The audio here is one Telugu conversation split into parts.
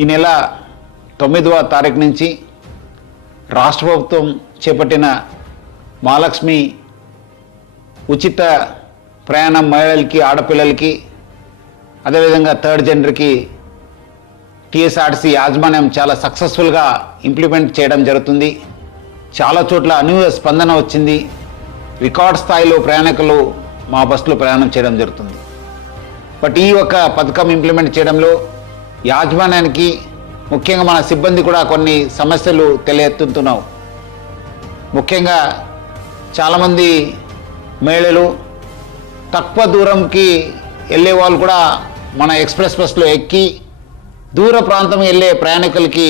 ఈ నెల 9వ తారీఖు నుంచి రాష్ట్ర ప్రభుత్వం చేపట్టిన మహాలక్ష్మి ఉచిత ప్రయాణం మహిళలకి, ఆడపిల్లలకి, అదేవిధంగా థర్డ్ జెండర్కి టీఎస్ఆర్టీసీ యాజమాన్యం చాలా సక్సెస్ఫుల్గా ఇంప్లిమెంట్ చేయడం జరుగుతుంది. చాలా చోట్ల అనూహ్య స్పందన వచ్చింది. రికార్డ్ స్థాయిలో ప్రయాణికులు మా బస్సులో ప్రయాణం చేయడం జరుగుతుంది. బట్ ఈ ఒక పథకం ఇంప్లిమెంట్ చేయడంలో యాజమాన్యానికి, ముఖ్యంగా మన సిబ్బంది కూడా కొన్ని సమస్యలు తెలియెత్తుతున్నావు. ముఖ్యంగా చాలామంది మహిళలు తక్కువ దూరంకి వెళ్ళే వాళ్ళు కూడా మన ఎక్స్ప్రెస్ బస్సులో ఎక్కి దూర ప్రాంతం వెళ్ళే ప్రయాణికులకి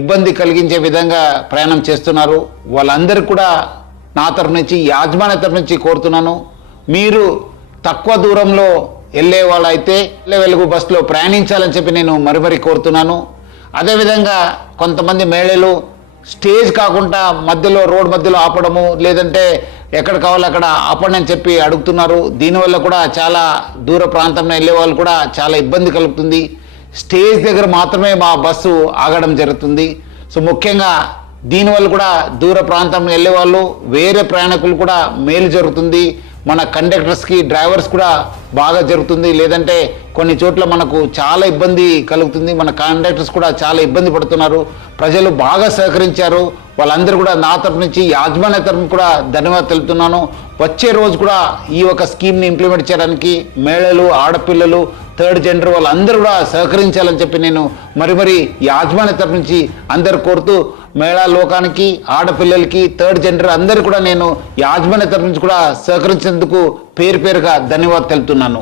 ఇబ్బంది కలిగించే విధంగా ప్రయాణం చేస్తున్నారు. వాళ్ళందరూ కూడా నా తరఫు నుంచి, యాజమాన్య తరఫు నుంచి కోరుతున్నాను, మీరు తక్కువ దూరంలో వెళ్ళే వాళ్ళైతే వెలుగు బస్సులో ప్రయాణించాలని చెప్పి నేను మరీ కోరుతున్నాను. అదేవిధంగా కొంతమంది మహిళలు స్టేజ్ కాకుండా మధ్యలో, రోడ్ మధ్యలో ఆపడము, లేదంటే ఎక్కడ కావాలో అక్కడ ఆపండి అని చెప్పి అడుగుతున్నారు. దీనివల్ల కూడా చాలా దూర ప్రాంతంలో వెళ్ళే వాళ్ళు కూడా చాలా ఇబ్బంది కలుగుతుంది. స్టేజ్ దగ్గర మాత్రమే మా బస్సు ఆగడం జరుగుతుంది. సో ముఖ్యంగా దీనివల్ల కూడా దూర ప్రాంతంలో వెళ్ళే వాళ్ళు, వేరే ప్రయాణికులు కూడా మేలు జరుగుతుంది. మన కండక్టర్స్కి, డ్రైవర్స్ కూడా బాగా జరుగుతుంది. లేదంటే కొన్ని చోట్ల మనకు చాలా ఇబ్బంది కలుగుతుంది. మన కండక్టర్స్ కూడా చాలా ఇబ్బంది పడుతున్నారు. ప్రజలు బాగా సహకరించారు. వాళ్ళందరూ కూడా నా తరఫు నుంచి, యాజమాన్య తరఫున కూడా ధన్యవాదాలు తెలుపుతున్నాను. వచ్చే రోజు కూడా ఈ ఒక స్కీమ్ని ఇంప్లిమెంట్ చేయడానికి మహిళలు, ఆడపిల్లలు, థర్డ్ జెండర్ వాళ్ళందరూ కూడా సహకరించాలని చెప్పి నేను మరీ యాజమాన్య తరఫు నుంచి అందరు కోరుతూ, మహిళా లోకానికి, ఆడపిల్లలకి, థర్డ్ జెండర్ అందరూ కూడా నేను యాజమాన్య తరఫు నుంచి కూడా సహకరించేందుకు పేరుగా ధన్యవాదాలు తెలుపుతున్నాను.